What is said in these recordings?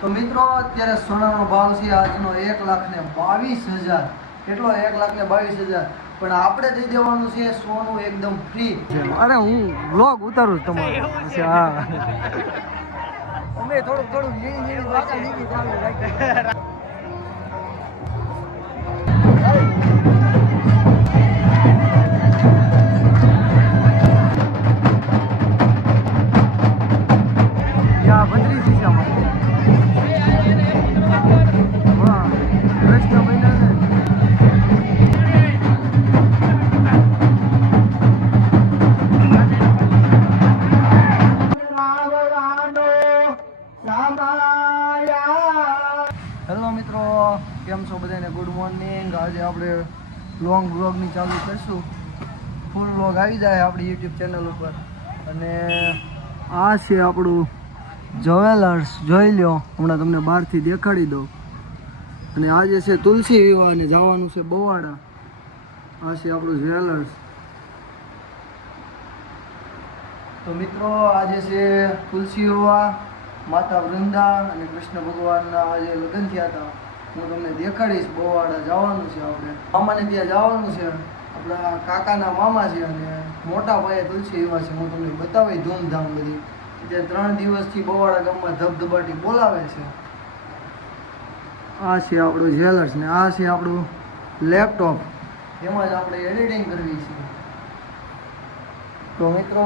તો મિત્રો અત્યારે સોનાનો ભાવ છે આજનો 1,22,000. કેટલો? 1,22,000. પણ આપણે દઈ દેવાનું છે સોનું એકદમ ફ્રી. અરે હું વ્લોગ ઉતારું તમારે. હા અમે થોડું ઝીણી ભાષા લીધી ચાલુ રાખી. હેલો મિત્રો, કેમ છો બધાને? Good morning. આજે આપણે લોંગ વ્લોગની ચાલુ કરીશું. ફૂલ વ્લોગ આવી જાય આપણી યુટ્યુબ ચેનલ ઉપર. અને આ છે આપણું જ્વેલર્સ. જોઈ લો, હમણાં તમને બહારથી દેખાડી દઉં. અને આજે છે તુલસી વિવાહ અને જવાનું છે બવાડા. આ છે આપણું જ્વેલર્સ. તો મિત્રો આજે છે તુલસી વિવાહ, માતા વૃંદા અને કૃષ્ણ ભગવાનના આજે લગ્ન થયા હતા. હું તમને દેખાડીશ. બવાડા જવાનું છે આપણે, મામાને ત્યાં જવાનું છે. આપણા કાકાના મામા છે અને મોટા ભાઈએ તુલસી વિવાહ છે. હું તમને બતાવી ધૂમધામ બધી. ત્યાં 3 દિવસથી બવાડા ગામમાં ધબધબાટી બોલાવે છે. આ છે આપણું જ્વેલર્સ ને આ છે આપણું લેપટોપ. એમાં જ આપણે એડિટિંગ કરવી છે. તો મિત્રો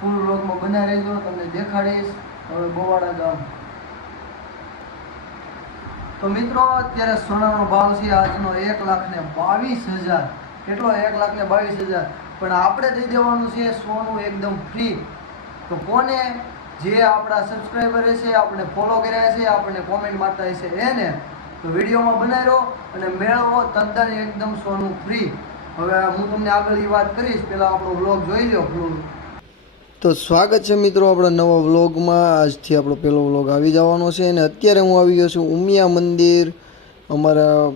ફૂલ વ્લોગમાં બના રહેજો, તમને દેખાડીશ હવે બવાડા ગામ. તો મિત્રો અત્યારે સોનાનો ભાવ છે આજનો 1,22,000. કેટલો? 1,22,000. પણ આપણે દઈ દેવાનું છે સોનું એકદમ ફ્રી. તો કોને? જે આપણા સબસ્ક્રાઈબર છે, આપણે ફોલો કર્યા છે, આપણને કોમેન્ટ મારતા હશે એને. તો વિડીયોમાં બનાવ્યો અને મેળવો તદ્દન એકદમ સોનું ફ્રી. હવે હું તમને આગળ એ વાત કરીશ, પહેલાં આપણો વ્લોગ જોઈ લો ફૂલ. તો સ્વાગત છે મિત્રો આપણા નવા વ્લોગમાં. આજથી આપણો પહેલો વ્લોગ આવી જવાનો છે. અને અત્યારે હું આવી ગયો છું ઉમિયા મંદિર. અમારા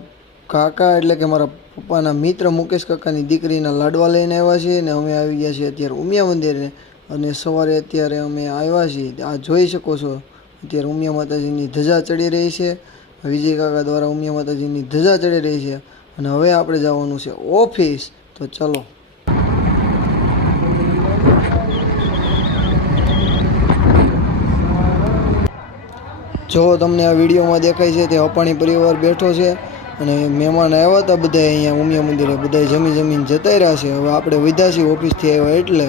કાકા એટલે કે મારા પપ્પાના મિત્ર મુકેશ કાકાની દીકરીના લાડવા લઈને આવ્યા છીએ. અને અમે આવી ગયા છીએ અત્યારે ઉમિયા મંદિરે. અને સવારે અત્યારે અમે આવ્યા છીએ. આ જોઈ શકો છો, અત્યારે ઉમિયા માતાજીની ધજા ચડી રહી છે. વિજય કાકા દ્વારા ઉમિયા માતાજીની ધજા ચડી રહી છે. અને હવે આપણે જવાનું છે ઓફિસ. તો ચલો. જો તમને આ વિડીયોમાં દેખાય છે તે અપાણી પરિવાર બેઠો છે. અને મહેમાન આવ્યા હતા બધા અહીંયા ઉમિયા મંદિરે. બધા જમીન જતા રહ્યા છે. હવે આપણે વિધા છીએ ઓફિસથી આવ્યા એટલે.